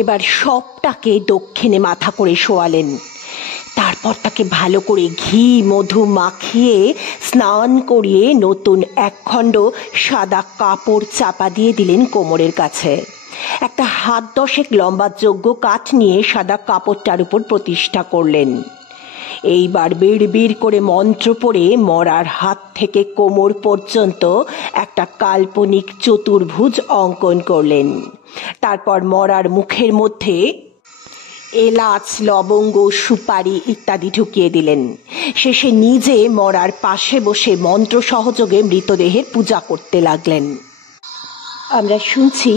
এবার সবটাকে দক্ষিণে মাথা করে শোয়ালেন। তারপর তাকে ভালো করে ঘি মধু মাখিয়ে স্নান করিয়ে নতুন একখণ্ড সাদা কাপড় চাপা দিয়ে দিলেন কোমরের কাছে। একটা হাত 10 লম্বা যজ্ঞ কাঠ নিয়ে সাদা কাপড়টার উপর প্রতিষ্ঠা করলেন। এইবার বিড়বিড় করে মন্ত্র পড়ে মরার হাত থেকে কোমর পর্যন্ত একটা কাল্পনিক চতুর্ভুজ অঙ্কন করলেন। তারপর মরার মুখের মধ্যে এলাচ লবঙ্গ সুপারি ইত্যাদি ঢুকিয়ে দিলেন। শেষে নিজে মরার পাশে বসে মন্ত্র সহযোগে মৃতদেহের পূজা করতে লাগলেন। আমরা শুনছি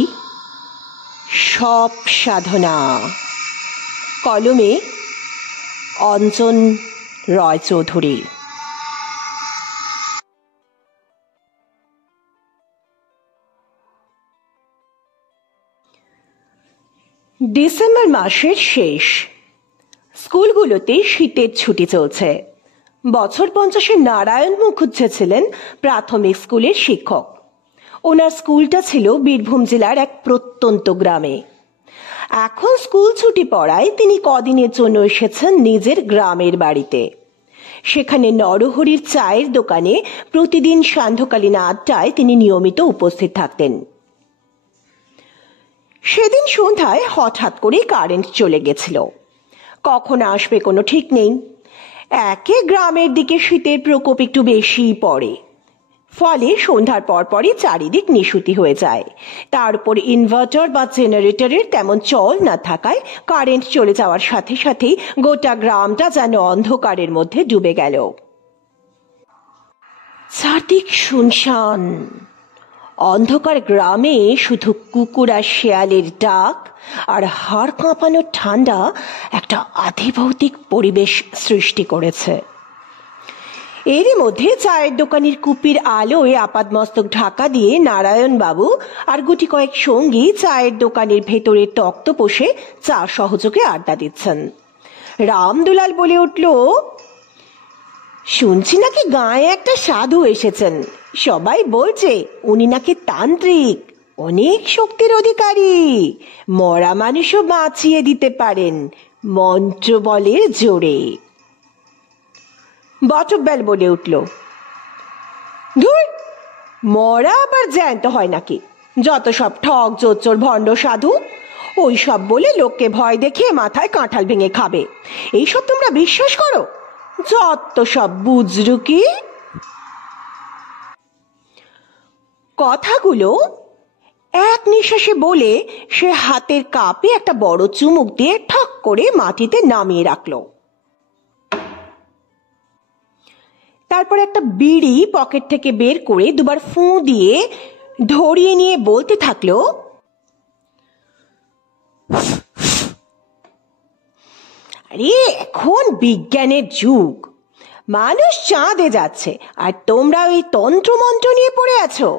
সব সাধনা। কলমে অঞ্জন রায়চৌধুরী। ডিসেম্বর মাসের শেষ। স্কুলগুলোতে শীতের ছুটি চলছে। বছর 50 নারায়ণ মুখুজ্জে ছিলেন প্রাথমিক স্কুলের শিক্ষক। ওনার স্কুলটা ছিল বীরভূম জেলার এক প্রত্যন্ত গ্রামে। এখন স্কুল ছুটি পড়ায় তিনি কদিনের জন্য এসেছেন নিজের গ্রামের বাড়িতে। সেখানে নরহরির চায়ের দোকানে প্রতিদিন সান্ধ্যকালীন আড্ডায় তিনি নিয়মিত উপস্থিত থাকতেন। সেদিন সন্ধ্যায় হঠাৎ করে কারেন্ট চলে গেছিল। কখন আসবে কোনো ঠিক নেই। একে গ্রামের দিকে শীতের প্রকোপ একটু বেশিই পড়ে, ফলে সন্ধ্যার পরপরই চারিদিক নিশুতি হয়ে যায়। তার উপর ইনভার্টার বা জেনারেটরের তেমন চল না থাকায় কারেন্ট চলে যাওয়ার সাথে সাথেই গোটা গ্রামটা যেন অন্ধকারের মধ্যে ডুবে গেল। চারদিক শুনশান। অন্ধকার গ্রামে শুধু কুকুর আর শেয়ালের ডাক আর হাড় কাঁপানো ঠান্ডা একটা আধিভৌতিক পরিবেশ সৃষ্টি করেছে। এরই মধ্যে চায়ের দোকানের কুপির আলোয় আপাদমস্তক ঢাকা দিয়ে নারায়ণ বাবু আর গুটি কয়েক সঙ্গী চায়ের দোকানের ভেতরে তক্তপোষে চা সহযোগে আড্ডা দিচ্ছেন। রামদুলাল বলে উঠল, শুনছি নাকি গায়ে একটা সাধু এসেছেন। সবাই বলছে উনি নাকি তান্ত্রিক, অনেক শক্তির অধিকারী, মরা মানুষও বাঁচিয়ে দিতে পারেন মন্ত্র বলের জোরে। বটব্যাল বলে উঠল, ধুর, মরা আবার জ্যান্ত হয় নাকি? যত সব ঠক জোচ্চোর ভণ্ড সাধু। ওই সব বলে লোককে ভয় দেখিয়ে মাথায় কাঁঠাল ভেঙে খাবে, এইসব তোমরা বিশ্বাস করো? যত সব বুজরুকি। কথাগুলো এক নিঃশ্বাসে বলে সে হাতের কাপে একটা বড় চুমুক দিয়ে ঠক করে মাটিতে নামিয়ে রাখলো। তারপর একটা বিড়ি পকেট থেকে বের করে দুবার ফুঁ দিয়ে ধরিয়ে নিয়ে বলতে থাকলো, আরে এখন বিজ্ঞানের যুগ, মানুষ চাঁদে যাচ্ছে আর তোমরা ওই তন্ত্রমন্ত্র নিয়ে পড়ে আছো।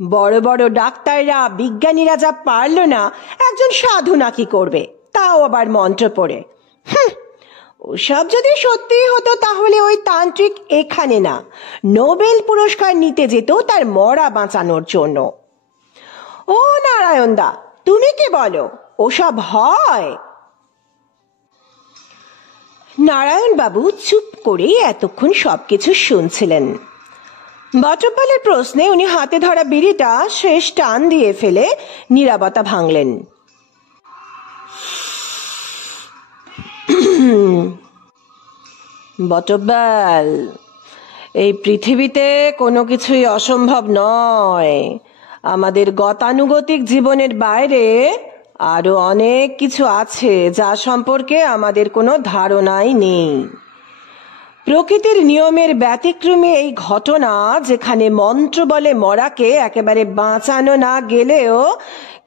বড় বড় ডাক্তাররা বিজ্ঞানীরা যা পারল না, একজন সাধু নাকি করবে, তাও আবার মন্ত্র পড়ে। ওসব যদি সত্যি হতো তাহলে ওই তান্ত্রিক এখানে না, নোবেল পুরস্কার নিতে যেত তার মরা বাঁচানোর জন্য। ও নারায়ণ দা, তুমি কি বলো, ওসব হয়? নারায়ণ বাবু চুপ করে এতক্ষণ সবকিছু শুনছিলেন। বটব্যালের প্রশ্নে উনি হাতে ধরা বিড়িটা শেষ টান দিয়ে ফেলে নীরবতা ভাঙলেন। বটব্যাল, এই পৃথিবীতে কোনো কিছুই অসম্ভব নয়। আমাদের গতানুগতিক জীবনের বাইরে আরো অনেক কিছু আছে যা সম্পর্কে আমাদের কোনো ধারণাই নেই। প্রকৃতির নিয়মের ব্যতিক্রমী এই ঘটনা, যেখানে মন্ত্র বলে মরাকে একেবারে বাঁচানো না গেলেও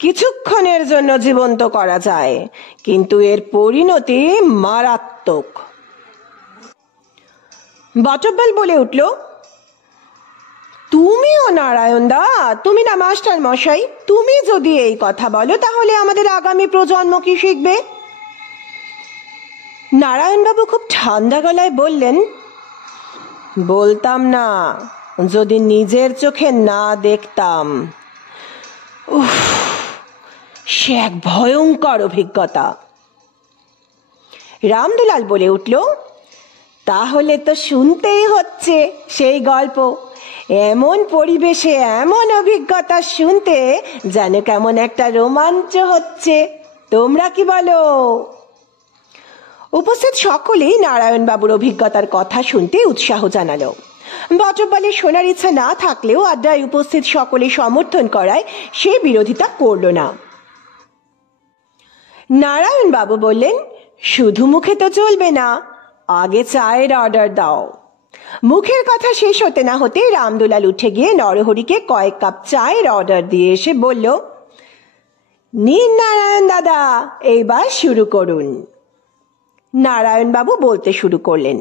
কিছুক্ষণের জন্য জীবন্ত করা যায়, কিন্তু এর পরিণতি মারাত্মক। বটব্যাল বলে উঠল, তুমিও নারায়ণ দা, তুমি না মাস্টার মশাই, তুমি যদি এই কথা বলো তাহলে আমাদের আগামী প্রজন্ম কি শিখবে? নারায়ণবাবু খুব ঠান্ডা গলায় বললেন, বলতাম না যদি নিজের চোখে না দেখতাম। সে এক ভয়ঙ্কর অভিজ্ঞতা। রামদুলাল বলে উঠল, তাহলে তো শুনতেই হচ্ছে সেই গল্প। এমন পরিবেশে এমন অভিজ্ঞতা শুনতে যেন কেমন একটা রোমাঞ্চ হচ্ছে। তোমরা কি বলো? উপস্থিত সকলেই নারায়ণবাবুর অভিজ্ঞতার কথা শুনতে উৎসাহ জানালো। বটবলে শোনার ইচ্ছা না থাকলেও আড্ডায় উপস্থিত সকলে সমর্থন করায় সে বিরোধিতা করল না। নারায়ণবাবু বললেন, শুধু মুখে তো চলবে না, আগে চায়ের অর্ডার দাও। মুখের কথা শেষ হতে না হতে রামদুলাল উঠে গিয়ে নরহরিকে কয়েক কাপ চায়ের অর্ডার দিয়ে এসে বলল, নিন নারায়ণ দাদা, এইবার শুরু করুন। নারায়ণবাবু বলতে শুরু করলেন,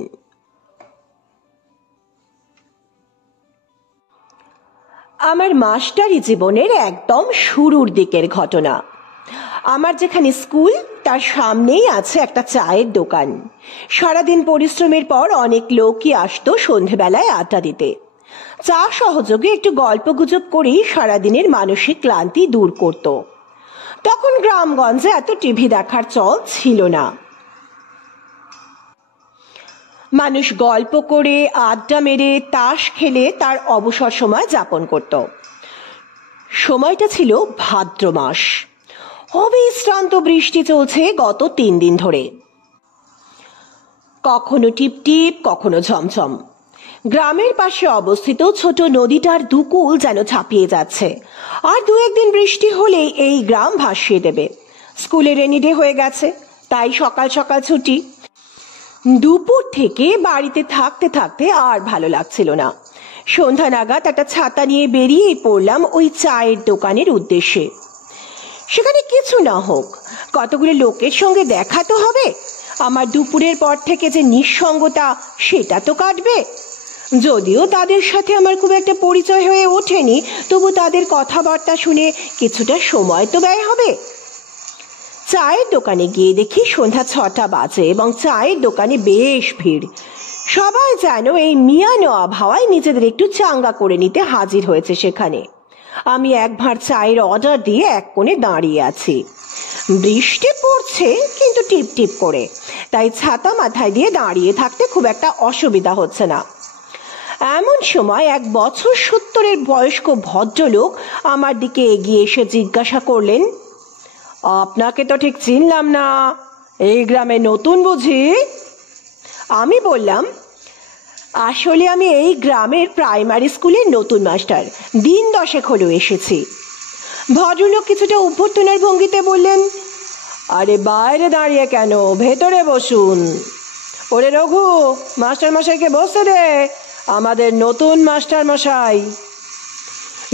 আমার মাস্টারি জীবনের একদম শুরুর দিকের ঘটনা। আমার যেখানে স্কুল তার সামনেই আছে একটা চায়ের দোকান। সারাদিন পরিশ্রমের পর অনেক লোকই আসতো সন্ধেবেলায় আড্ডা দিতে। চা সহযোগে একটু গল্পগুজব করেই সারাদিনের মানসিক ক্লান্তি দূর করত। তখন গ্রামগঞ্জে এত টিভি দেখার চল ছিল না। মানুষ গল্প করে, আড্ডা মেরে, তাস খেলে তার অবসর সময় যাপন করত। সময়টা ছিল ভাদ্র মাস। অবিশ্রান্ত বৃষ্টি চলছে গত 3 দিন ধরে, কখনো টিপটিপ কখনো ঝমঝম। গ্রামের পাশে অবস্থিত ছোট নদীটার দুকুল যেন ছাপিয়ে যাচ্ছে। আর 2-1 দিন বৃষ্টি হলেই এই গ্রাম ভাসিয়ে দেবে। স্কুলে রেনি ডে হয়ে গেছে, তাই সকাল সকাল ছুটি। দুপুর থেকে বাড়িতে থাকতে থাকতে আর ভালো লাগছিল না। সন্ধ্যা নাগাদ একটা ছাতা নিয়ে বেরিয়ে পড়লাম ওই চায়ের দোকানের উদ্দেশ্যে। সেখানে কিছু না হোক, কতগুলো লোকের সঙ্গে দেখা তো হবে। আমার দুপুরের পর থেকে যে নিঃসঙ্গতা, সেটা তো কাটবে। যদিও তাদের সাথে আমার খুব একটা পরিচয় হয়ে ওঠেনি, তবু তাদের কথাবার্তা শুনে কিছুটা সময় তো ব্যয় হবে। চায়ের দোকানে গিয়ে দেখি সন্ধ্যা 6টা বাজে এবং চায়ের দোকানে বেশ ভিড়। সবাই যেন এই মিয়ানো আবহাওয়ায় নিজেদের একটু চাঙ্গা করে নিতে হাজির হয়েছে সেখানে। আমি এক ভাঁড় চায়ের অর্ডার দিয়ে এক কোণে দাঁড়িয়ে আছি। বৃষ্টি পড়ছে কিন্তু টিপ টিপ করে, তাই ছাতা মাথায় দিয়ে দাঁড়িয়ে থাকতে খুব একটা অসুবিধা হচ্ছে না। এমন সময় এক বছর 70-এর বয়স্ক ভদ্রলোক আমার দিকে এগিয়ে এসে জিজ্ঞাসা করলেন, আপনাকে তো ঠিক চিনলাম না, এই গ্রামে নতুন বুঝি? আমি বললাম, আসলে আমি এই গ্রামের প্রাইমারি স্কুলের নতুন মাস্টার, দিন 10 হলো এসেছি। ভদ্রলোক কিছুটা অভ্যর্থনার ভঙ্গিতে বললেন, আরে বাইরে দাঁড়িয়ে কেন, ভেতরে বসুন। ওরে রঘু, মাস্টার মশাইকে বসতে দে, আমাদের নতুন মাস্টার মশাই।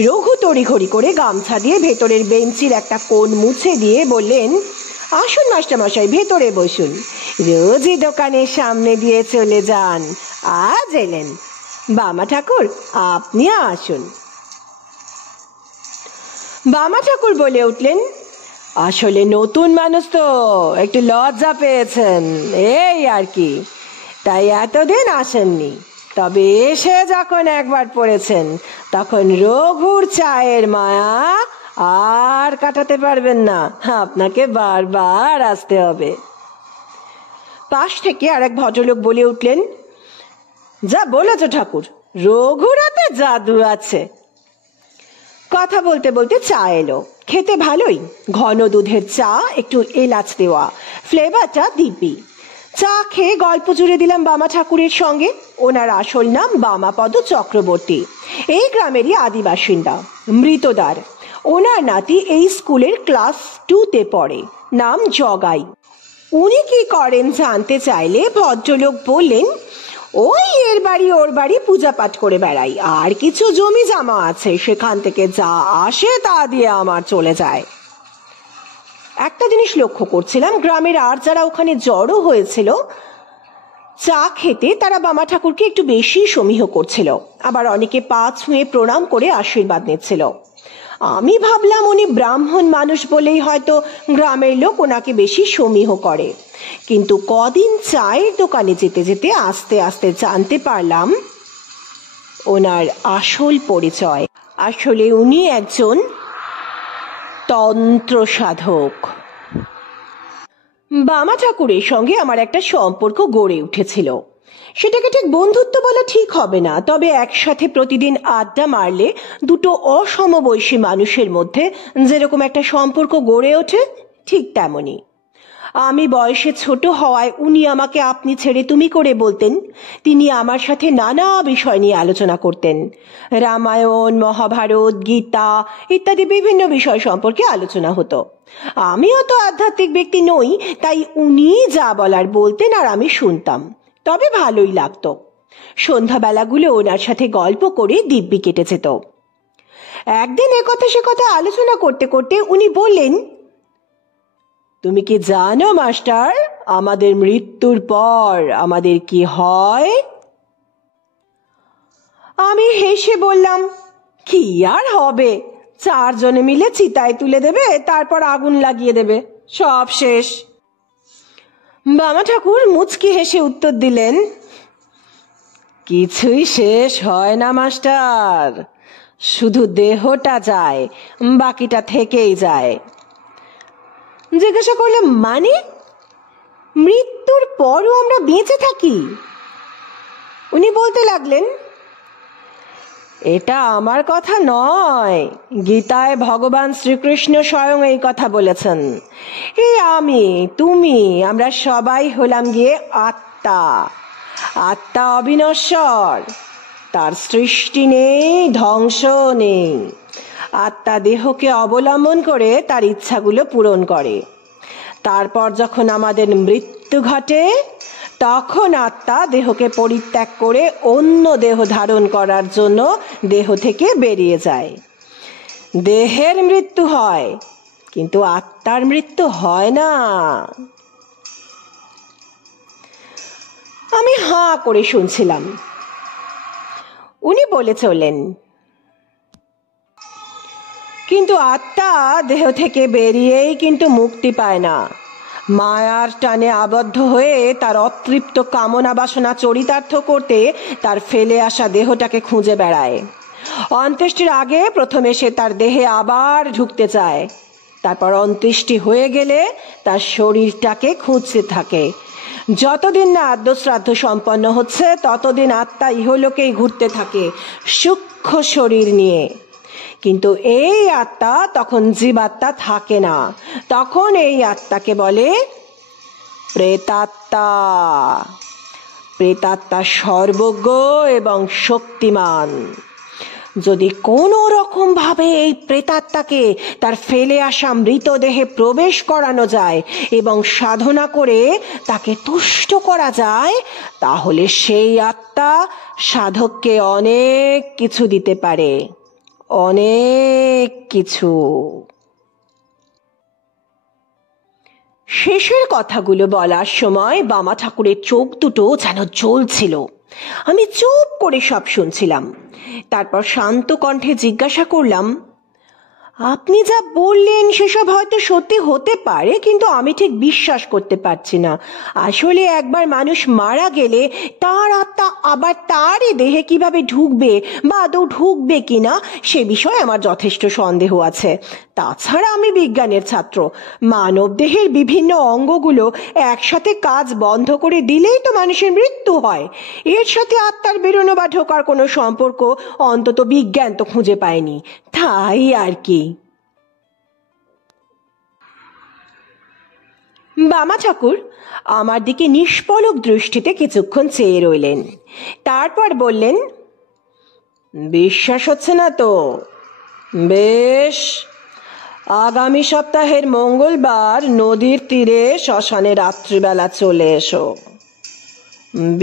রঘু তড়িঘড়ি করে গামছা দিয়ে ভেতরের বেঞ্চির একটা কোণ মুছে দিয়ে বললেন, আসুন মাস্টার মশাই, ভেতরে বসুন। রোজই দোকানের সামনে দিয়ে চলে যান, আজ এলেন। বামা ঠাকুর, আপনি আসুন। বামা ঠাকুর বলে উঠলেন, আসলে নতুন মানুষ তো একটু লজ্জা পেয়েছেন, এই আর কি, তাই এতদিন আসেননি। তবে এসে যখন একবার পড়েছেন, তখন রঘুর চায়ের মায়া আর কাটাতে পারবেন না, আপনাকে বারবার আসতে হবে। পাশ থেকে আরেক ভদ্রলোক বলে উঠলেন, যা বলেছ ঠাকুর, রঘুরাতে জাদু আছে। কথা বলতে বলতে চা এলো। খেতে ভালোই, ঘন দুধের চা, একটু এলাচ দেওয়া, ফ্লেভারটা দিব্যি। চা খেয়ে গল্প জুড়ে দিলাম বামা ঠাকুরের সঙ্গে। ওনার আসল নাম বামাপদ চক্রবর্তী, এই গ্রামেরই আদি বাসিন্দা, মৃতদার। ওনার নাতি এই স্কুলের ক্লাস 2-তে পড়ে, নাম জগাই। উনি কি করেন জানতে চাইলে ভদ্রলোক বললেন, ওই এর বাড়ি ওর বাড়ি পূজা পাঠ করে বেড়াই, আর কিছু জমি জমা আছে, সেখান থেকে যা আসে তা দিয়ে আমার চলে যায়। একটা জিনিস লক্ষ্য করছিলাম, গ্রামের আর যারা ওখানে জড়ো হয়েছিল চা খেতে, তারা বামা ঠাকুরকে একটু বেশি সমীহ করছিল, আবার অনেকে পা ছুঁয়ে প্রণাম করে আশীর্বাদ নিচ্ছিল। আমি ভাবলাম উনি ব্রাহ্মণ মানুষ বলেই হয়তো গ্রামের লোক ওনাকে বেশি সমীহ করে। কিন্তু কদিন চায়ের দোকানে যেতে যেতে আস্তে আস্তে জানতে পারলাম ওনার আসল পরিচয়। আসলে উনি একজন তন্ত্র সাধক। বামা ঠাকুরের সঙ্গে আমার একটা সম্পর্ক গড়ে উঠেছিল। সেটাকে ঠিক বন্ধুত্ব বলা ঠিক হবে না, তবে একসাথে প্রতিদিন আড্ডা মারলে দুটো অসমবয়সী মানুষের মধ্যে যেরকম একটা সম্পর্ক গড়ে ওঠে, ঠিক তেমনই। আমি বয়সে ছোট হওয়ায় উনি আমাকে আপনি ছেড়ে তুমি করে বলতেন। তিনি আমার সাথে নানা বিষয় নিয়ে আলোচনা করতেন। রামায়ণ, মহাভারত, গীতা ইত্যাদি বিভিন্ন বিষয় সম্পর্কে আলোচনা হতো। আমিও তো আধ্যাত্মিক ব্যক্তি নই, তাই উনি যা বলার বলতেন আর আমি শুনতাম, তবে ভালোই লাগতো। সন্ধ্যাবেলাগুলো ওনার সাথে গল্প করে দিব্যি কেটে যেত। একদিন একথা সে কথা আলোচনা করতে করতে উনি বললেন, তুমি কি জানো মাস্টার, আমাদের মৃত্যুর পর আমাদের কি হয়? আমি হেসে বললাম, কি আর হবে, 4 জনে মিলে চিতায় তুলে দেবে, তারপর আগুন লাগিয়ে দেবে, সব শেষ। বামা ঠাকুর মুচকি হেসে উত্তর দিলেন, কিছুই শেষ হয় না মাস্টার, শুধু দেহটা যায়, বাকিটা থেকেই যায়। জিজ্ঞাসা করলাম, মানে মৃত্যুর পরও আমরা বেঁচে থাকি? উনি বলতে লাগলেন, এটা আমার কথা নয়, গীতায় ভগবান শ্রীকৃষ্ণ স্বয়ং এই কথা বলেছেন। এই আমি, তুমি, আমরা সবাই হলাম গিয়ে আত্মা। আত্মা অবিনশ্বর, তার সৃষ্টি নেই, ধ্বংস নেই। আত্মা দেহকে অবলম্বন করে তার ইচ্ছাগুলো পূরণ করে। তারপর যখন আমাদের মৃত্যু ঘটে, তখন আত্মা দেহকে পরিত্যাগ করে অন্য দেহ ধারণ করার জন্য দেহ থেকে বেরিয়ে যায়। দেহের মৃত্যু হয়, কিন্তু আত্মার মৃত্যু হয় না। আমি হাঁ করে শুনছিলাম। উনি বলে চললেন, কিন্তু আত্মা দেহ থেকে বেরিয়েই কিন্তু মুক্তি পায় না। মায়ার টানে আবদ্ধ হয়ে তার অতৃপ্ত কামনা বাসনা চরিতার্থ করতে তার ফেলে আসা দেহটাকে খুঁজে বেড়ায়। অন্ত্যেষ্টির আগে প্রথমে সে তার দেহে আবার ঢুকতে চায়, তারপর অন্ত্যেষ্টি হয়ে গেলে তার শরীরটাকে খুঁজতে থাকে। যতদিন না আদ্যশ্রাদ্ধ সম্পন্ন হচ্ছে, ততদিন আত্মা ইহলোকেই ঘুরতে থাকে সূক্ষ্ম শরীর নিয়ে। কিন্তু এই আত্মা তখন জীবাত্মা থাকে না, তখন এই আত্মাকে বলে প্রেতাত্মা। প্রেতাত্মা সর্বজ্ঞ এবং শক্তিমান। যদি কোনো রকম ভাবে এই প্রেতাত্মাকে তার ফেলে আসা মৃতদেহে প্রবেশ করানো যায় এবং সাধনা করে তাকে তুষ্ট করা যায়, তাহলে সেই আত্মা সাধককে অনেক কিছু দিতে পারে, অনেক কিছু। শেষের কথাগুলো বলার সময় বামা ঠাকুরের চোখ দুটো যেন জ্বলছিল। আমি চুপ করে সব শুনছিলাম। তারপর শান্ত কণ্ঠে জিজ্ঞাসা করলাম, আপনি যা বললেন সেসব হয়তো সত্যি হতে পারে, কিন্তু আমি ঠিক বিশ্বাস করতে পারছি না। আসলে একবার মানুষ মারা গেলে তার আত্মা আবার তারই দেহে কিভাবে ঢুকবে বা আদৌ ঢুকবে কিনা, সে বিষয়ে আমার যথেষ্ট সন্দেহ আছে। তাছাড়া আমি বিজ্ঞানের ছাত্র। মানব দেহের বিভিন্ন অঙ্গগুলো একসাথে কাজ বন্ধ করে দিলেই তো মানুষের মৃত্যু হয়। এর সাথে আত্মার বেরোনো বা ঢোকার কোনো সম্পর্ক অন্তত বিজ্ঞান তো খুঁজে পায়নি, তাই আর কি। বামা ঠাকুর আমার দিকে নিষ্পলক দৃষ্টিতে কিছুক্ষণ চেয়ে রইলেন। তারপর বললেন, বিশ্বাস হচ্ছে না তো? বেশ, আগামী সপ্তাহের মঙ্গলবার নদীর তীরে শ্মশানে রাত্রিবেলা চলে এসো,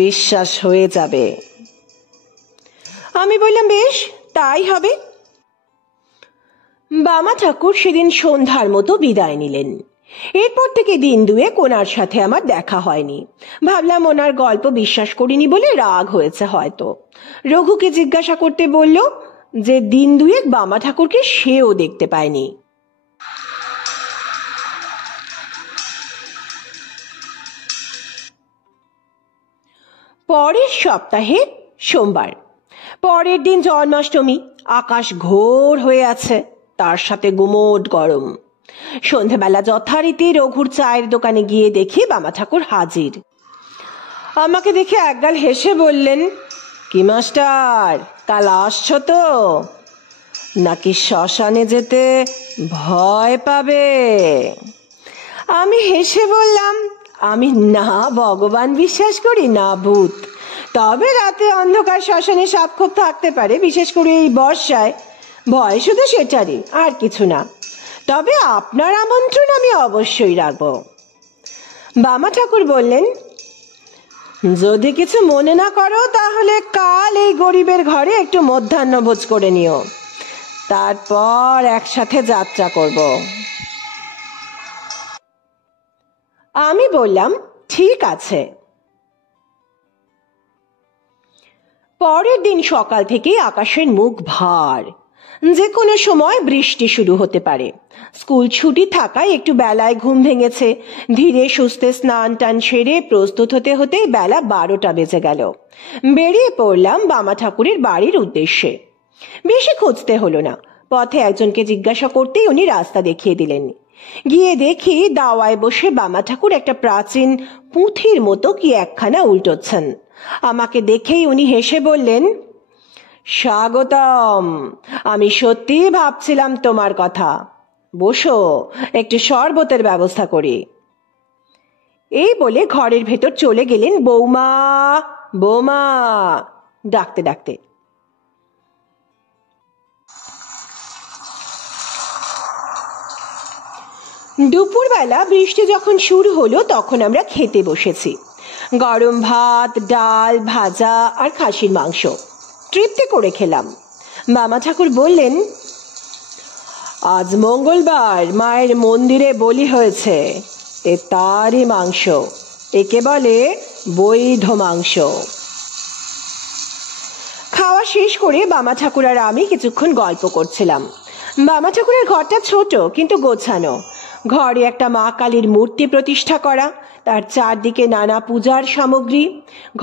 বিশ্বাস হয়ে যাবে। আমি বললাম, বেশ, তাই হবে। বামা ঠাকুর সেদিন সন্ধ্যার মতো বিদায় নিলেন। এরপর থেকে দিন দুয়েক ওনার সাথে আমার দেখা হয়নি। ভাবলাম ওনার গল্প বিশ্বাস করিনি বলে রাগ হয়েছে হয়তো। রঘুকে জিজ্ঞাসা করতে বলল যে দিন দুয়েক বামা ঠাকুরকে সেও দেখতে পায়নি। পরের সপ্তাহে সোমবার, পরের দিন জন্মাষ্টমী। আকাশ ঘোর হয়ে আছে, তার সাথে গুমোট গরম। সন্ধেবেলা যথারীতি রঘুর চায়ের দোকানে গিয়ে দেখি বামা ঠাকুর হাজির। আমাকে দেখে একগাল হেসে বললেন, কি মাস্টার, কাল আসছো তো, নাকি শ্মশানে যেতে ভয় পাবে? আমি হেসে বললাম, আমি না ভগবান বিশ্বাস করি না ভূত, তবে রাতে অন্ধকার শ্মশানে সাপখোপ থাকতে পারে, বিশেষ করে এই বর্ষায়। ভয় শুধু সেটারই, আর কিছু না। তবে আপনার আমন্ত্রণ আমি অবশ্যই রাখব। বামা ঠাকুর বললেন, যদি কিছু মনে না করো তাহলে কাল এই গরিবের ঘরে একটু মধ্যাহ্নভোজ করে নিও, তারপর একসাথে যাত্রা করব। আমি বললাম, ঠিক আছে। পরের দিন সকাল থেকেই আকাশের মুখ ভার, যে কোনো সময় বৃষ্টি শুরু হতে পারে। স্কুল ছুটি থাকায় একটু বেলায় ঘুম ভেঙেছে। ধীরে সুস্থে স্নান টান সেরে প্রস্তুত হতে হতেই বেলা 12টা বেজে গেল। বেরিয়ে পড়লাম বামা ঠাকুরের বাড়ির উদ্দেশ্যে। বেশি খুঁজতে হলো না, পথে একজনকে জিজ্ঞাসা করতেই উনি রাস্তা দেখিয়ে দিলেন। গিয়ে দেখি দাওয়ায় বসে বামা ঠাকুর একটা প্রাচীন পুঁথির মতো কি একখানা উল্টোচ্ছেন। আমাকে দেখেই উনি হেসে বললেন, স্বাগতম, আমি সত্যি ভাবছিলাম তোমার কথা। বসো, একটু শরবতের ব্যবস্থা করি। এই বলে ঘরের ভেতর চলে গেলেন বৌমা বৌমা ডাকতে ডাকতে। দুপুরবেলা বৃষ্টি যখন শুরু হলো তখন আমরা খেতে বসেছি। গরম ভাত, ডাল, ভাজা আর খাসির মাংস তৃপ্তি করে খেলাম। বামা ঠাকুর বললেন, আজ মঙ্গলবার, মায়ের মন্দিরে বলি হয়েছে, এ তারই মাংস, একে বলে বৈধ মাংস। খাওয়া শেষ করে বামা ঠাকুর আর আমি কিছুক্ষণ গল্প করছিলাম। বামা ঠাকুরের ঘরটা ছোট কিন্তু গোছানো। ঘরে একটা মা কালীর মূর্তি প্রতিষ্ঠা করা, তার চারদিকে নানা পূজার সামগ্রী,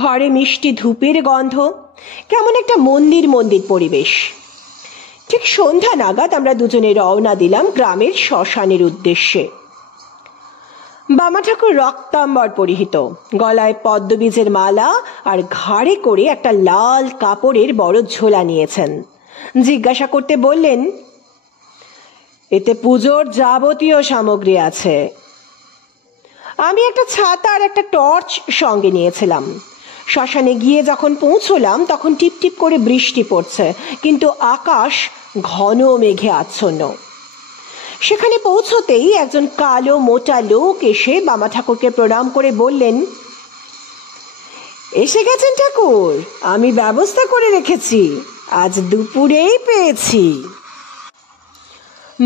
ঘরে মিষ্টি ধূপের গন্ধ, কেমন একটা মন্দির মন্দির পরিবেশ। ঠিক সন্ধ্যা নাগাদ আমরা দুজনে রওনা দিলাম গ্রামের শ্মশানের উদ্দেশ্যে। বামা ঠাকুর রক্তাম্বর পরিহিত, গলায় পদ্মবীজের মালা আর ঘাড়ে করে একটা লাল কাপড়ের বড় ঝোলা নিয়েছেন। জিজ্ঞাসা করতে বললেন, এতে পুজোর যাবতীয় সামগ্রী আছে। আমি একটা ছাতা আর একটা টর্চ সঙ্গে নিয়েছিলাম। শ্মশানে গিয়ে যখন পৌঁছলাম তখন টিপটিপ করে বৃষ্টি পড়ছে, কিন্তু আকাশ ঘন মেঘে আচ্ছন্ন। সেখানে পৌঁছতেই একজন কালো মোটা লোক এসে বামা ঠাকুরকে প্রণাম করে বললেন, এসে গেছেন ঠাকুর, আমি ব্যবস্থা করে রেখেছি, আজ দুপুরেই পেয়েছি।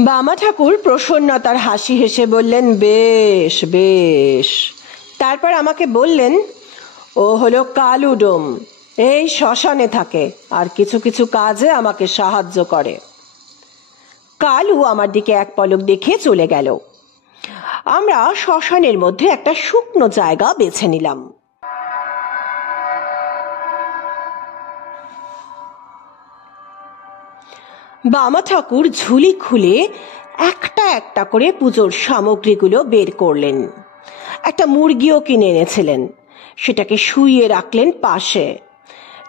বামা ঠাকুর প্রসন্নতার হাসি হেসে বললেন, বেশ বেশ। তারপর আমাকে বললেন, ও হলো কালুডোম, এই শ্মশানে থাকে আর কিছু কিছু কাজে আমাকে সাহায্য করে। কালু আমার দিকে এক পলক দেখে চলে গেল। আমরা শ্মশানের মধ্যে একটা শুকনো জায়গা বেছে নিলাম। বামা ঠাকুর ঝুলি খুলে একটা একটা করে পুজোর সামগ্রীগুলো বের করলেন। একটা মুরগিও কিনে এনেছিলেন, সেটাকে শুইয়ে রাখলেন পাশে।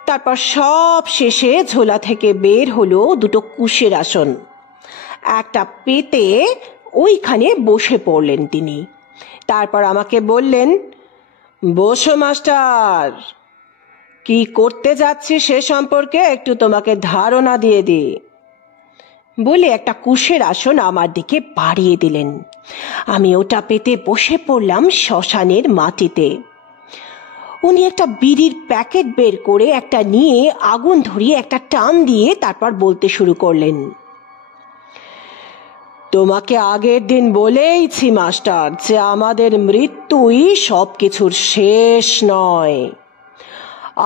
তারপর সব শেষে ঝোলা থেকে বের হলো দুটো কুশের আসন, একটা পেতে ওইখানে বসে পড়লেন তিনি। তারপর আমাকে বললেন, বসো মাস্টার, কি করতে যাচ্ছি সে সম্পর্কে একটু তোমাকে ধারণা দিয়ে দিই। বলে একটা কুশের আসন আমার দিকে বাড়িয়ে দিলেন। আমি ওটা পেতে বসে পড়লাম শ্মশানের মাটিতে। উনি একটা বিড়ির প্যাকেট বের করে একটা নিয়ে আগুন ধরিয়ে একটা টান দিয়ে তারপর বলতে শুরু করলেন, তোমাকে আগের দিন বলেইছি মাস্টার যে আমাদের মৃত্যুই সব কিছুর শেষ নয়।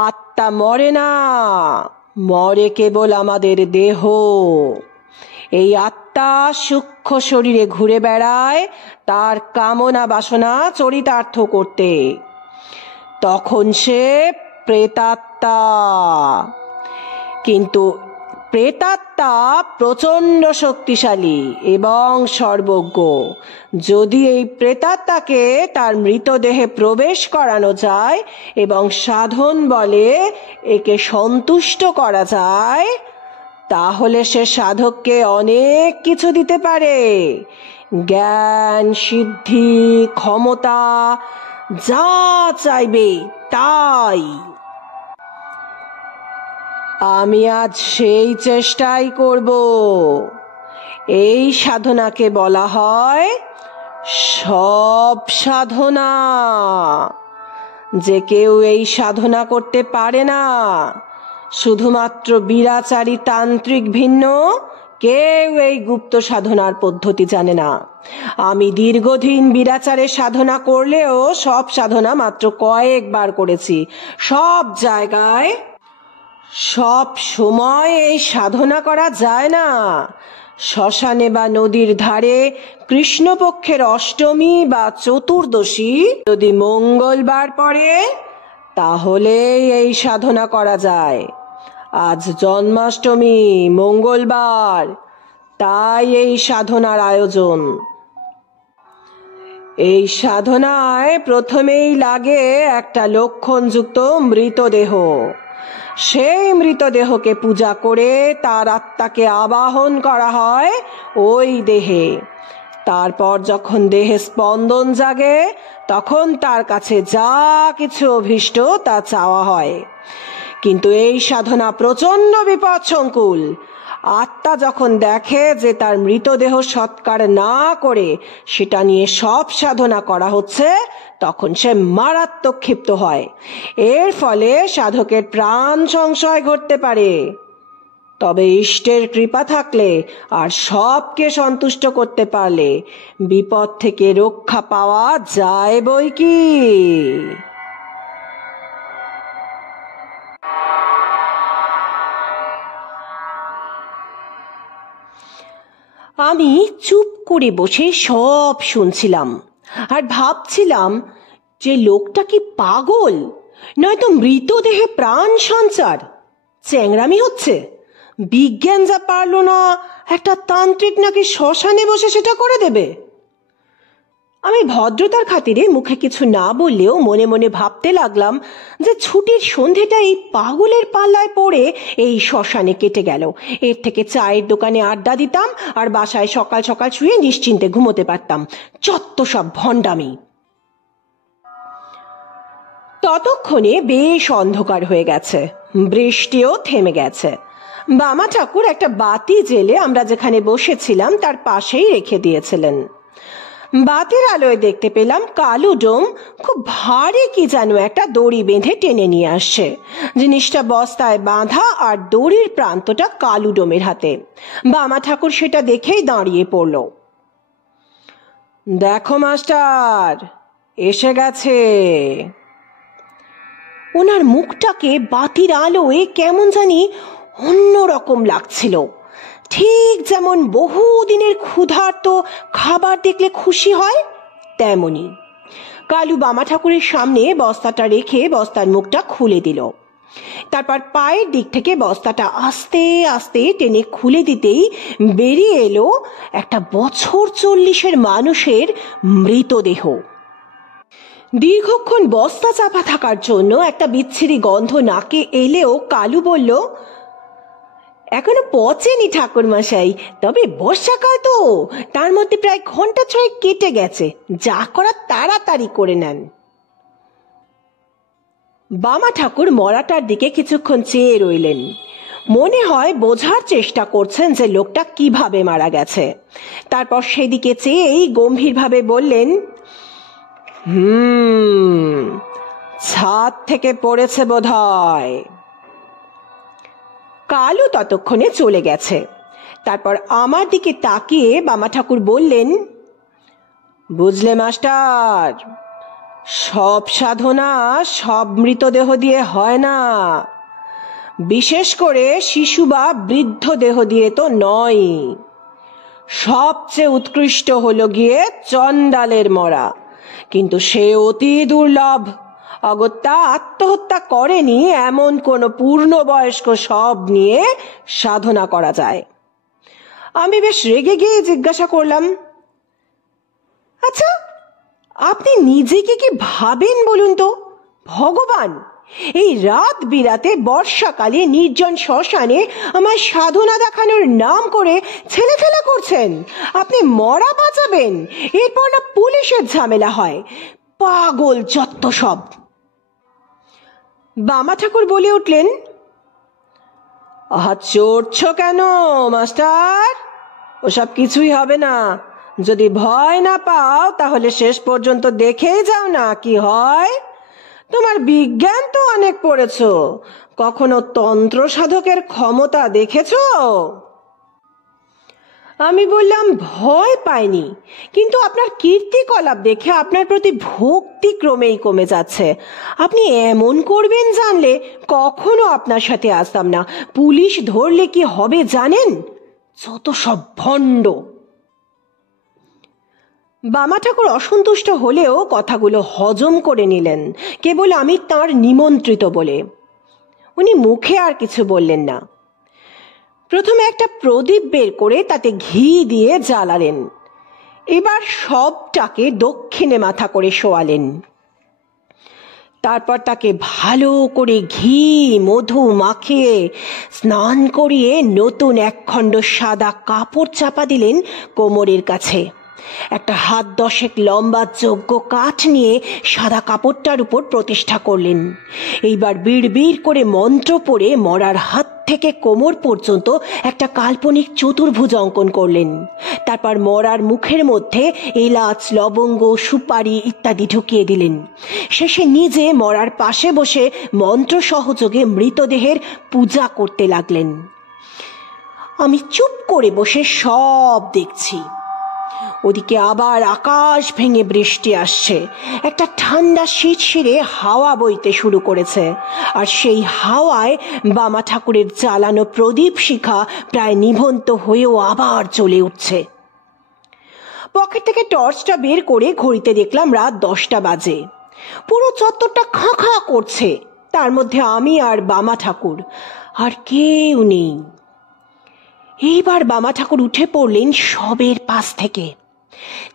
আত্মা মরে না, মরে কেবল আমাদের দেহ। এই আত্মা সূক্ষ্ম শরীরে ঘুরে বেড়ায় তার কামনা বাসনা চরিতার্থ করতে, তখন সে প্রেতাত্মা। কিন্তু প্রেতাত্মা প্রচণ্ড শক্তিশালী এবং সর্বজ্ঞ। যদি এই প্রেতাত্মাকে তার মৃতদেহে প্রবেশ করানো যায় এবং সাধন বলে একে সন্তুষ্ট করা যায়, তাহলে সে সাধককে অনেক কিছু দিতে পারে। জ্ঞান, সিদ্ধি, ক্ষমতা, যা চাইবে তাই। আমি আজ সেই চেষ্টাই করব। এই সাধনাকে বলা হয় সব সাধনা। যে কেউ এই সাধনা করতে পারে না, শুধুমাত্র বীরাচারী তান্ত্রিক ভিন্ন, কেউ এই গুপ্ত সাধনার পদ্ধতি জানে না। আমি দীর্ঘদিন বীরাচারের সাধনা করলেও সব সাধনা মাত্র কয়েকবার করেছি। সব জায়গায় সব সময় এই সাধনা করা যায় না। শ্মশানে বা নদীর ধারে কৃষ্ণপক্ষের অষ্টমী বা চতুর্দশী যদি মঙ্গলবার পড়ে, তাহলে এই সাধনা করা যায়। আজ জন্মাষ্টমী, মঙ্গলবার, তাই এই সাধনার আয়োজন। এই সাধনায় প্রথমেই লাগে একটা লক্ষণযুক্ত মৃতদেহ। সেই মৃতদেহকে পূজা করে তার আত্মাকে আবাহন করা হয় ওই দেহে। তারপর যখন দেহে স্পন্দন জাগে, তখন তার কাছে যা কিছু অভীষ্ট তা চাওয়া হয়। কিন্তু এই সাধনা প্রচণ্ড বিপদসংকুল। আত্মা যখন দেখে যে তার মৃতদেহ সৎকার না করে সেটা নিয়ে সব সাধনা করা হচ্ছে, তখন সে মারাত্মক ক্ষিপ্ত হয়। এর ফলে সাধকের প্রাণ সংশয় ঘটতে পারে। তবে ইষ্টের কৃপা থাকলে আর সবকে সন্তুষ্ট করতে পারলে বিপদ থেকে রক্ষা পাওয়া যায় বই কি। আমি চুপ করে বসে সব শুনছিলাম আর ভাবছিলাম যে লোকটা কি পাগল, নয়তো মৃতদেহে প্রাণ সঞ্চার। চ্যাংরামি হচ্ছে। বিজ্ঞান যা পারলো না, একটা তান্ত্রিক নাকি শ্মশানে বসে সেটা করে দেবে। আমি ভদ্রতার খাতিরে মুখে কিছু না বললেও মনে মনে ভাবতে লাগলাম যে ছুটির সন্ধেটা এই পাগলের পাল্লায় পড়ে এই শ্মশানে কেটে গেল। এর থেকে চায়ের দোকানে আড্ডা দিতাম আর বাসায় সকাল সকাল শুয়ে নিশ্চিন্তে ঘুমোতে পারতাম। চত্ব সব ভণ্ডামি। ততক্ষণে বেশ অন্ধকার হয়ে গেছে, বৃষ্টিও থেমে গেছে। বামা ঠাকুর একটা বাতি জেলে আমরা যেখানে বসেছিলাম তার পাশেই রেখে দিয়েছিলেন। বাতির আলোয় দেখতে পেলাম কালু ডোম খুব ভারী কি যেন একটা দড়ি বেঁধে টেনে নিয়ে আসছে। জিনিসটা বস্তায় বাঁধা আর দড়ির প্রান্তটা কালু ডোমের হাতে। বামা ঠাকুর সেটা দেখেই দাঁড়িয়ে পড়ল। দেখো মাস্টার, এসে গেছে। ওনার মুখটাকে বাতির আলোয় কেমন জানি অন্যরকম লাগছিল। ঠিক যেমন বহুদিনের ক্ষুধার্ত খাবার দেখলে খুশি হয়, তেমনি। কালু বামা ঠাকুরের সামনে বস্তাটা রেখে বস্তার মুখটা খুলে দিল। তারপর পায়ের দিক থেকে বস্তাটা আস্তে আস্তে টেনে খুলে দিতেই বেরিয়ে এলো একটা বছর 40-এর মানুষের মৃতদেহ। দীর্ঘক্ষণ বস্তা চাপা থাকার জন্য একটা বিচ্ছিরি গন্ধ নাকে এলেও কালু বলল, এখনো পচেনি ঠাকুরমশাই, তবে বর্ষাকাল তো, তার মধ্যে প্রায় ঘন্টা 6 কেটে গেছে। যা করার তাড়াতাড়ি করে নেন। বামা ঠাকুর মরাটার দিকে কিছুক্ষণ চেয়ে রইলেন। মনে হয় বোঝার চেষ্টা করছেন যে লোকটা কিভাবে মারা গেছে। তারপর সেদিকে চেয়েই গম্ভীরভাবে বললেন, ছাদ থেকে পড়েছে বোধহয়। কালু ততক্ষণে চলে গেছে। তারপর আমার দিকে তাকিয়ে বামা ঠাকুর বললেন, বুঝলে মাস্টার, সব সাধনা সব মৃতদেহ দিয়ে হয় না, বিশেষ করে শিশু বা বৃদ্ধ দেহ দিয়ে তো নয়। সবচেয়ে উৎকৃষ্ট হলো গিয়ে চণ্ডালের মরা, কিন্তু সে অতি দুর্লভ অগত্যা আত্মহত্যা করেনি এমন কোনো পূর্ণবয়স্ক শব নিয়ে সাধনা করা যায়। আমি বেশ রেগে গিয়ে জিজ্ঞাসা করলাম, আচ্ছা, আপনি নিজেকে কি ভাবেন বলুন তো? ভগবান এই রাত বিরাতে বর্ষাকালে নির্জন শ্মশানে আমার সাধনা দেখানোর নাম করে ছেলেখেলা করছেন। আপনি মরা বাঁচাবেন, এরপর না পুলিশের ঝামেলা হয়। পাগল যত সব। বামা ঠাকুর বলে উঠলেন, আহা, চড়ছ কেন মাস্টার? ওসব কিছুই হবে না। যদি ভয় না পাও তাহলে শেষ পর্যন্ত দেখেই যাও না কি হয়। তোমার বিজ্ঞান তো অনেক পড়েছ, কখনো তন্ত্র সাধকের ক্ষমতা দেখেছ? আমি বললাম, ভয় পাইনি, কিন্তু আপনার কীর্তিকলাপ দেখে আপনার প্রতি ভক্তি ক্রমেই কমে যাচ্ছে। আপনি এমন করবেন জানলে কখনো আপনার সাথে আসতাম না। পুলিশ ধরলে কি হবে জানেন? যত সব ভণ্ড। বামা ঠাকুর অসন্তুষ্ট হলেও কথাগুলো হজম করে নিলেন, কেবল আমি তার নিমন্ত্রিত বলে। উনি মুখে আর কিছু বললেন না। প্রথমে একটা প্রদীপ বের করে তাতে ঘি দিয়ে জ্বালালেন। এবার সবটাকে দক্ষিণে মাথা করে শোয়ালেন। তারপর তাকে ভালো করে ঘি মধু মাখিয়ে স্নান করিয়ে নতুন একখণ্ড সাদা কাপড় চাপা দিলেন কোমরের কাছে। একটা হাত 10 লম্বা যজ্ঞ কাঠ নিয়ে সাদা কাপড়টার উপর প্রতিষ্ঠা করলেন। এইবার বিড়বিড় করে মন্ত্র পড়ে মরার হাত থেকে কোমর পর্যন্ত একটা কাল্পনিক চতুর্ভুজ অঙ্কন করলেন। তারপর মরার মুখের মধ্যে এলাচ, লবঙ্গ, সুপারি ইত্যাদি ঢুকিয়ে দিলেন। শেষে নিজে মরার পাশে বসে মন্ত্র সহযোগে মৃতদেহের পূজা করতে লাগলেন। আমি চুপ করে বসে সব দেখছি। ওদিকে আবার আকাশ ভেঙে বৃষ্টি আসছে। একটা ঠান্ডা শিরশিরে হাওয়া বইতে শুরু করেছে, আর সেই হাওয়ায় বামা ঠাকুরের জ্বালানো প্রদীপ শিখা প্রায় নিভন্ত হয়েও আবার জ্বলে উঠছে। পকেট থেকে টর্চটা বের করে ঘড়িতে দেখলাম রাত 10টা বাজে। পুরো চত্বরটা খাঁ খাঁ করছে, তার মধ্যে আমি আর বামা ঠাকুর, আর কেউ নেই। এইবার বামা ঠাকুর উঠে পড়লেন শবের পাশ থেকে।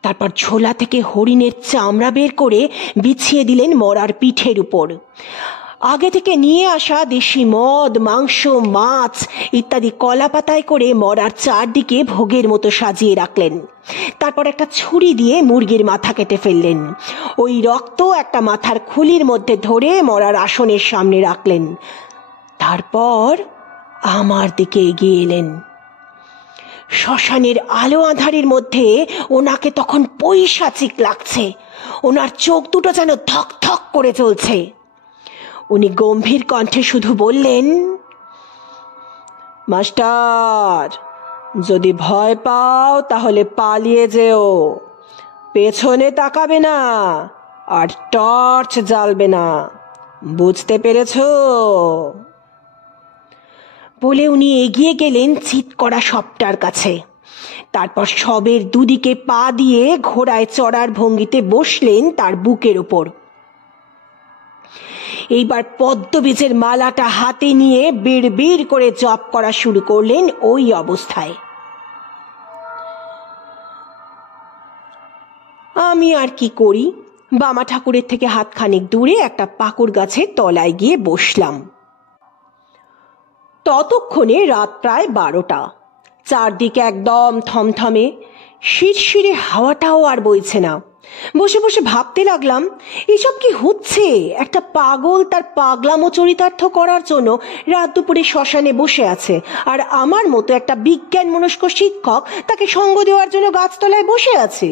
তারপর ঝোলা থেকে হরিণের চামড়া বের করে বিছিয়ে দিলেন মরার পিঠের উপর। আগে থেকে নিয়ে আসা দেশি মদ, মাংস, মাছ ইত্যাদি কলা পাতায় করে মরার চারদিকে ভোগের মতো সাজিয়ে রাখলেন। তারপর একটা ছুরি দিয়ে মুরগির মাথা কেটে ফেললেন। ওই রক্ত একটা মাথার খুলির মধ্যে ধরে মরার আসনের সামনে রাখলেন। তারপর আমার দিকে এগিয়ে এলেন। শ্মশানের আলো আঁধারের মধ্যে ওনাকে তখন পৈশাচিক লাগছে। ওনার চোখ দুটো যেন ধক ধক করে জ্বলছে। উনি গম্ভীর কণ্ঠে শুধু বললেন, মাস্টার, যদি ভয় পাও তাহলে পালিয়ে যেও, পেছনে তাকাবে না আর টর্চ জ্বালবে না, বুঝতে পেরেছো? বলে উনি এগিয়ে গেলেন চিৎ করা শবটার কাছে। তারপর শবের দুদিকে পা দিয়ে ঘোড়ায় চড়ার ভঙ্গিতে বসলেন তার বুকের ওপর। এইবার পদ্মবীজের মালাটা হাতে নিয়ে বিড়বিড় করে জপ করা শুরু করলেন ওই অবস্থায়। আমি আর কি করি, বামা ঠাকুরের থেকে হাতখানেক দূরে একটা পাকুড় গাছের তলায় গিয়ে বসলাম। ততক্ষণে রাত প্রায় 12টা। চারদিকে একদম থমথমে, শিরশিরে হাওয়াটাও আর বইছে না। বসে বসে ভাবতে লাগলাম, এসব কি হচ্ছে? একটা পাগল তার পাগলামো চরিতার্থ করার জন্য রাত দুপুরে শ্মশানে বসে আছে, আর আমার মতো একটা বিজ্ঞান মনস্ক শিক্ষক তাকে সঙ্গ দেওয়ার জন্য গাছতলায় বসে আছে।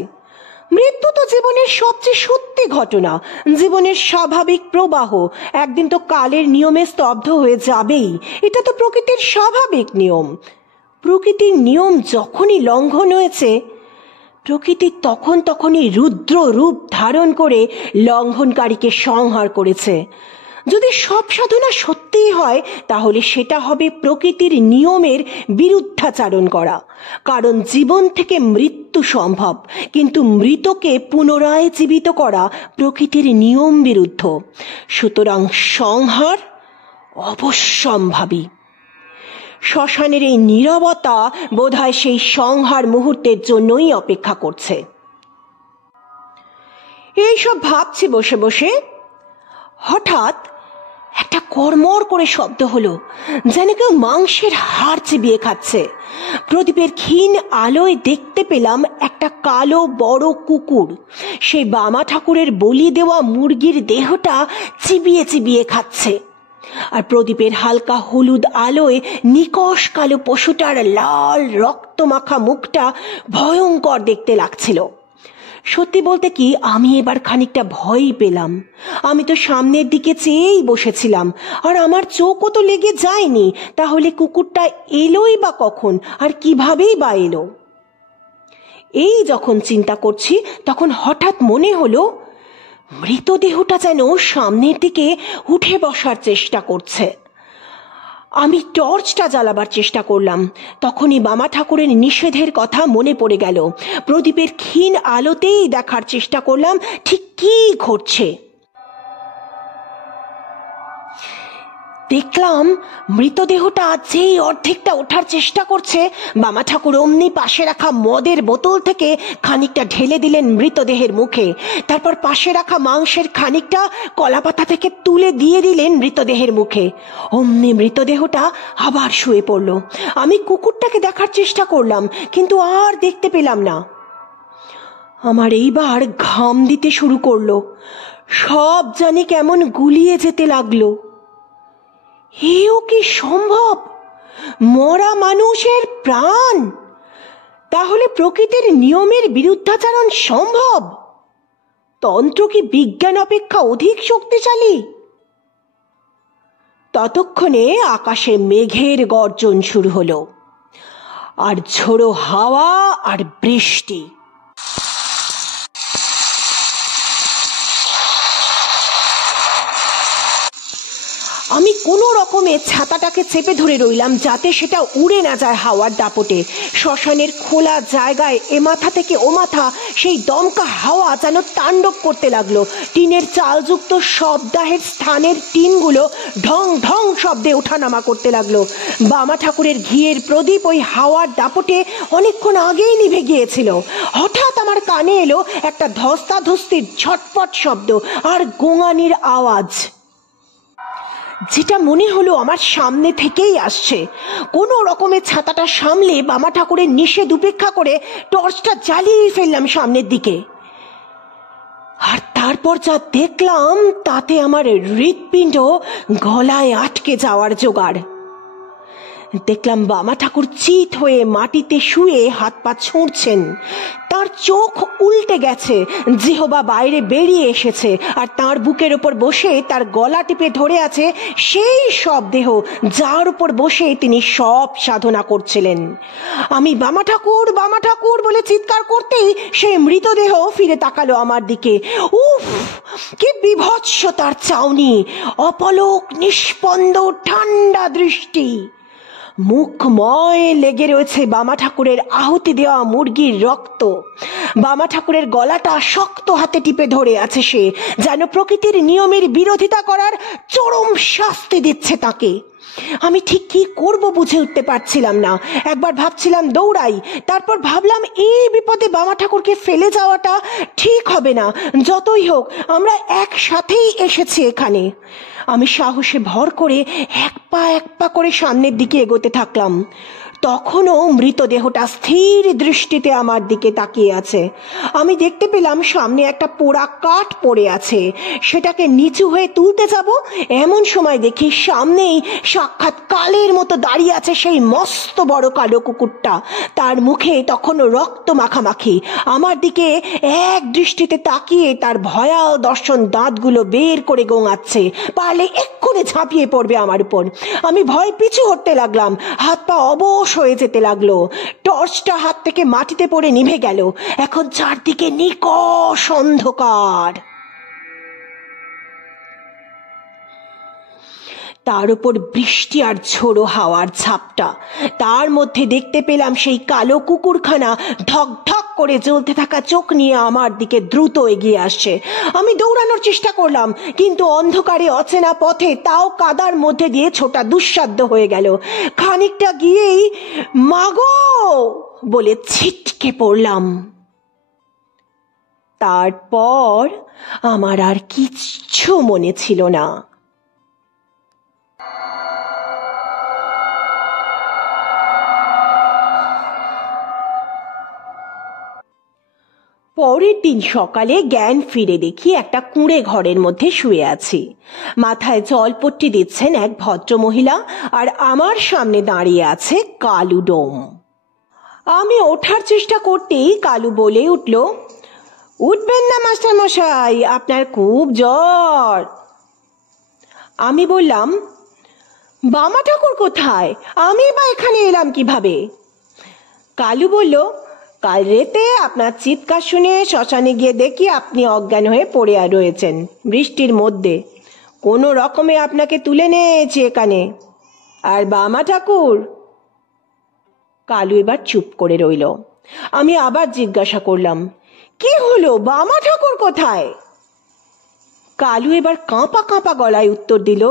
মৃত্যু তো জীবনের সবচেয়ে সত্যি ঘটনা, জীবনের স্বাভাবিক প্রবাহ। একদিন তো কালের নিয়মে স্তব্ধ হয়ে যাবেই, এটা তো প্রকৃতির স্বাভাবিক নিয়ম। প্রকৃতির নিয়ম যখনই লঙ্ঘন হয়েছে, প্রকৃতি তখনই রুদ্র রূপ ধারণ করে লঙ্ঘনকারীকে সংহার করেছে। যদি সব সাধনা সত্যিই হয় তাহলে সেটা হবে প্রকৃতির নিয়মের বিরুদ্ধাচারণ করা। কারণ জীবন থেকে মৃত্যু সম্ভব, কিন্তু মৃতকে পুনরায় জীবিত করা প্রকৃতির নিয়ম বিরুদ্ধ। সুতরাং সংহার অবশ্যম্ভাবী। শ্মশানের এই নীরবতা বোধহয় সেই সংহার মুহূর্তের জন্যই অপেক্ষা করছে। এইসব ভাবছি বসে বসে, হঠাৎ একটা কড়মড় করে শব্দ হলো, যেন কেউ মাংসের হাড় চিবিয়ে খাচ্ছে। প্রদীপের ক্ষীণ আলোয় দেখতে পেলাম একটা কালো বড় কুকুর সেই বামা ঠাকুরের বলি দেওয়া মুরগির দেহটা চিবিয়ে চিবিয়ে খাচ্ছে। আর প্রদীপের হালকা হলুদ আলোয় নিকষ কালো পশুটার লাল রক্তমাখা মুখটা ভয়ঙ্কর দেখতে লাগছিল। সত্যি বলতে কি, আমি এবার খানিকটা ভয়ই পেলাম। আমি তো সামনের দিকে চেয়েই বসেছিলাম, আর আমার চোখও তো লেগে যায়নি। তাহলে কুকুরটা এলোই বা কখন, আর কিভাবেই বা এলো? এই যখন চিন্তা করছি তখন হঠাৎ মনে হলো মৃতদেহটা যেন সামনের দিকে উঠে বসার চেষ্টা করছে। আমি টর্চটা জ্বালাবার চেষ্টা করলাম, তখনই বামা ঠাকুরের নিষেধের কথা মনে পড়ে গেল। প্রদীপের ক্ষীণ আলোতেই দেখার চেষ্টা করলাম ঠিক কী ঘটছে। দেখলাম মৃতদেহটা যেই অর্ধেকটা ওঠার চেষ্টা করছে, বামা ঠাকুর অমনি পাশে রাখা মদের বোতল থেকে খানিকটা ঢেলে দিলেন মৃতদেহের মুখে। তারপর পাশে রাখা মাংসের খানিকটা কলাপাতা থেকে তুলে দিয়ে দিলেন মৃতদেহের মুখে। অমনি মৃতদেহটা আবার শুয়ে পড়ল। আমি কুকুরটাকে দেখার চেষ্টা করলাম, কিন্তু আর দেখতে পেলাম না। আমার এইবার ঘাম দিতে শুরু করলো, সব জানি কেমন গুলিয়ে যেতে লাগলো। এও কি সম্ভব? মরা মানুষের প্রাণ! তাহলে প্রকৃতির নিয়মের বিরুদ্ধাচরণ সম্ভব? তন্ত্র কি বিজ্ঞান অপেক্ষা অধিক শক্তিশালী? ততক্ষণে আকাশে মেঘের গর্জন শুরু হলো, আর ঝোড়ো হাওয়া আর বৃষ্টি। আমি কোনো রকমে ছাতাটাকে চেপে ধরে রইলাম যাতে সেটা উড়ে না যায় হাওয়ার দাপটে। শ্মশানের খোলা জায়গায় এ মাথা থেকে ও মাথা সেই দমকা হাওয়া যেন তাণ্ডব করতে লাগলো। টিনের চালযুক্ত শবদাহের স্থানের টিনগুলো ঢং ঢং শব্দে ওঠানামা করতে লাগলো। বামা ঠাকুরের ঘিয়ের প্রদীপ ওই হাওয়ার দাপটে অনেকক্ষণ আগেই নিভে গিয়েছিল। হঠাৎ আমার কানে এলো একটা ধস্তাধস্তির ঝটপট শব্দ আর গোঙানির আওয়াজ, যেটা মনে হলো আমার সামনে থেকেই আসছে। কোনো রকমে ছাতাটা সামলে বামা ঠাকুরের নিষেধ উপেক্ষা করে টর্চটা জ্বালিয়ে ফেললাম সামনের দিকে। আর তারপর যা দেখলাম তাতে আমার হৃৎপিণ্ড গলায় আটকে যাওয়ার জোগাড়। দেখলাম বামা ঠাকুর চিত হয়ে মাটিতে শুয়ে হাত পা ছুঁড়ছেন। তার চোখ উল্টে গেছে, জিহবা বাইরে বেরিয়ে এসেছে, আর তার বুকের ওপর বসে তার গলা টিপে ধরে আছে সেই সব দেহ যার উপর বসে তিনি সব সাধনা করছিলেন। আমি বামা ঠাকুর বলে চিৎকার করতেই সেই মৃতদেহ ফিরে তাকালো আমার দিকে। উফ, কি বিভৎস তার চাউনি! অপলক নিষ্পন্দ ঠান্ডা দৃষ্টি, মুখময় লেগে রয়েছে বামা ঠাকুরের আহুতি দেওয়া মুরগির রক্ত। বামা ঠাকুরের গলাটা শক্ত হাতে টিপে ধরে আছে সে, যেন প্রকৃতির নিয়মের বিরোধিতা করার চরম শাস্তি দিচ্ছে তাকে। আমি ঠিক কি করব বুঝে উঠতে পারছিলাম না। একবার ভাবছিলাম দৌড়াই, তারপর ভাবলাম এই বিপদে বামা ঠাকুরকে ফেলে যাওয়াটা ঠিক হবে না। যতই হোক আমরা একসাথেই এসেছি এখানে। আমি সাহসে ভর করে এক পা করে সামনের দিকে এগোতে থাকলাম। তখনও মৃতদেহটা স্থির দৃষ্টিতে আমার দিকে তাকিয়ে আছে। আমি দেখতে পেলাম সামনে একটা পোড়া কাঠ পড়ে আছে। সেটাকে নিচু হয়ে তুলতে যাব, এমন সময় দেখি সামনেই সাক্ষাৎ কালের মতো দাঁড়িয়ে আছে সেই মস্ত বড় কালো কুকুরটা। তার মুখে তখনও রক্ত মাখামাখি। আমার দিকে এক দৃষ্টিতে তাকিয়ে তার ভয়াল দর্শন দাঁতগুলো বের করে গোঙাচ্ছে, পারলে এক্ষুনি ঝাঁপিয়ে পড়বে আমার উপর। আমি ভয় পিছু হটতে লাগলাম, হাত পা অবশ হয়ে যেতে লাগলো। টর্চটা হাত থেকে মাটিতে পড়ে নিভে গেল। এখন চারদিকে নিকষ অন্ধকার। তার উপর বৃষ্টি আর ঝোড়ো হাওয়ার ঝাপটা, তার মধ্যে দেখতে পেলাম সেই কালো কুকুরখানা ঢক ঢক করে জ্বলতে থাকা চোখ নিয়ে আমার দিকে দ্রুত এগিয়ে আসছে। আমি দৌড়ানোর চেষ্টা করলাম, কিন্তু অন্ধকারে অচেনা পথে তাও কাদার মধ্যে দিয়ে ছোটা দুঃসাধ্য হয়ে গেল। খানিকটা গিয়েই মাগো বলে ছিটকে পড়লাম। তারপর আমার আর কিচ্ছু মনে ছিল না। পরের দিন সকালে জ্ঞান ফিরে দেখি একটা কুঁড়ে ঘরের মধ্যে শুয়ে আছি। মাথায় জলপট্টি দিচ্ছেন এক ভদ্রমহিলা, আর আমার সামনে দাঁড়িয়ে আছে কালু ডোম। আমি ওঠার চেষ্টা করতেই কালু বলে উঠল, উঠবেন না মাস্টার মশাই, আপনার খুব জ্বর। আমি বললাম, বামা ঠাকুর কোথায়? আমি বা এখানে এলাম কিভাবে? কালু বলল, কাল রাতে আপনার চিৎকার শুনে শ্মশানে গিয়ে দেখি আপনি অজ্ঞান হয়ে পড়ে রয়েছেন বৃষ্টির মধ্যে। কোনো রকমে আপনাকে তুলে নিয়েছি এখানে। আর বামা ঠাকুর? কালু এবার চুপ করে রইল। আমি আবার জিজ্ঞাসা করলাম, কি হলো, বামা ঠাকুর কোথায়? কালু এবার কাঁপা কাঁপা গলায় উত্তর দিল,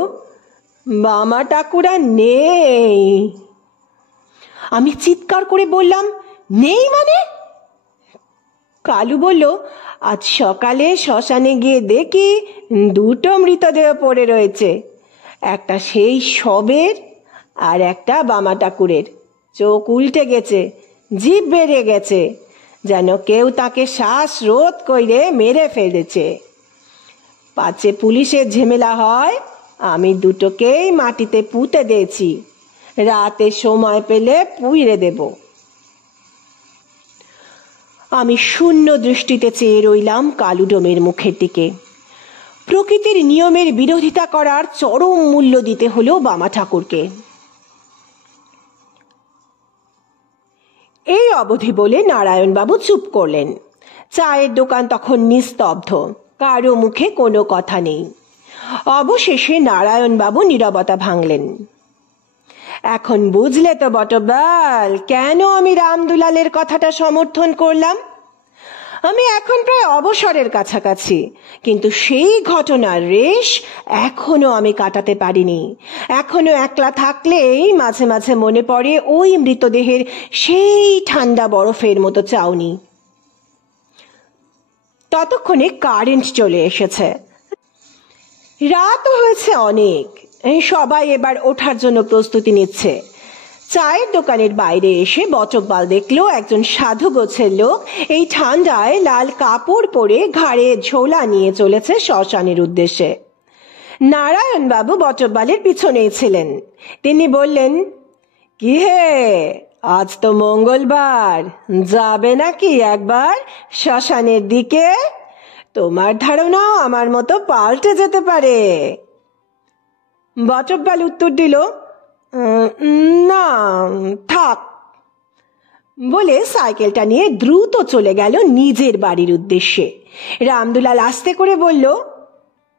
বামা ঠাকুর আর নেই। আমি চিৎকার করে বললাম, নেই মানে? কালু বলল, আজ সকালে শ্মশানে গিয়ে দেখি দুটো মৃতদেহ পড়ে রয়েছে, একটা সেই শবের আর একটা বামা ঠাকুরের। চোখ উল্টে গেছে, জিভ বেরিয়ে গেছে, যেন কেউ তাকে শ্বাস রোধ করে মেরে ফেলেছে। পাছে পুলিশের ঝামেলা হয়, আমি দুটোকেই মাটিতে পুঁতে দিয়েছি, রাতে সময় পেলে পুড়িয়ে দেব। আমি শূন্য দৃষ্টিতে চেয়ে রইলাম কালু ডোমের মুখের দিকে। প্রকৃতির নিয়মের বিরোধিতা করার চরম মূল্য দিতে হলো বামা ঠাকুরকে। এই অবধি বলে নারায়ণবাবু চুপ করলেন। চায়ের দোকান তখন নিস্তব্ধ, কারো মুখে কোনো কথা নেই। অবশেষে নারায়ণবাবু নীরবতা ভাঙলেন। এখন বুঝলে তো বটবাল, কেন আমি রামদুলালের কথাটা সমর্থন করলাম? আমি এখন প্রায় অবসরের কাছাকাছি, কিন্তু সেই ঘটনার রেশ এখনো আমি কাটাতে পারিনি। এখনো একলা থাকলেই মাঝে মাঝে মনে পড়ে ওই মৃতদেহের সেই ঠান্ডা বরফের মতো চাউনি। ততক্ষণে কারেন্ট চলে এসেছে। রাতও হয়েছে অনেক। সবাই এবার ওঠার জন্য প্রস্তুতি নিচ্ছে। চায়ের দোকানের বাইরে এসে বটব্বাল দেখলো একজন সাধু গোছের লোক এই ঠান্ডায় লাল কাপড় পরে ঘাড়ে ঝোলা নিয়ে চলেছে শ্মশানের উদ্দেশ্যে। নারায়ণবাবু বটব্বালের পিছনেই ছিলেন। তিনি বললেন, কি হে, আজ তো মঙ্গলবার, যাবে নাকি একবার শ্মশানের দিকে? তোমার ধারণাও আমার মতো পাল্টে যেতে পারে। বটব্বাল উত্তর দিল, না, থাক, বলে সাইকেলটা নিয়ে দ্রুত চলে গেল নিজের বাড়ির উদ্দেশ্যে। রামদুলাল আস্তে করে বলল,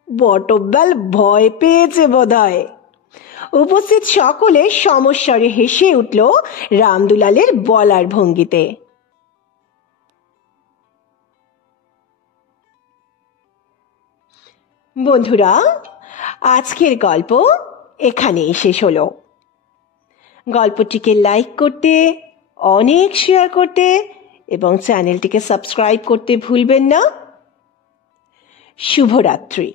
বটব্বাল ভয় পেয়েছে বোধহয়। উপস্থিত সকলে সমস্বরে হেসে উঠল রামদুলালের বলার ভঙ্গিতে। বন্ধুরা, আজকের গল্প এখানেই শেষ হলো। গল্পটিকে লাইক করতে, অনেক শেয়ার করতে এবং চ্যানেলটিকে সাবস্ক্রাইব করতে ভুলবেন না। শুভরাত্রি।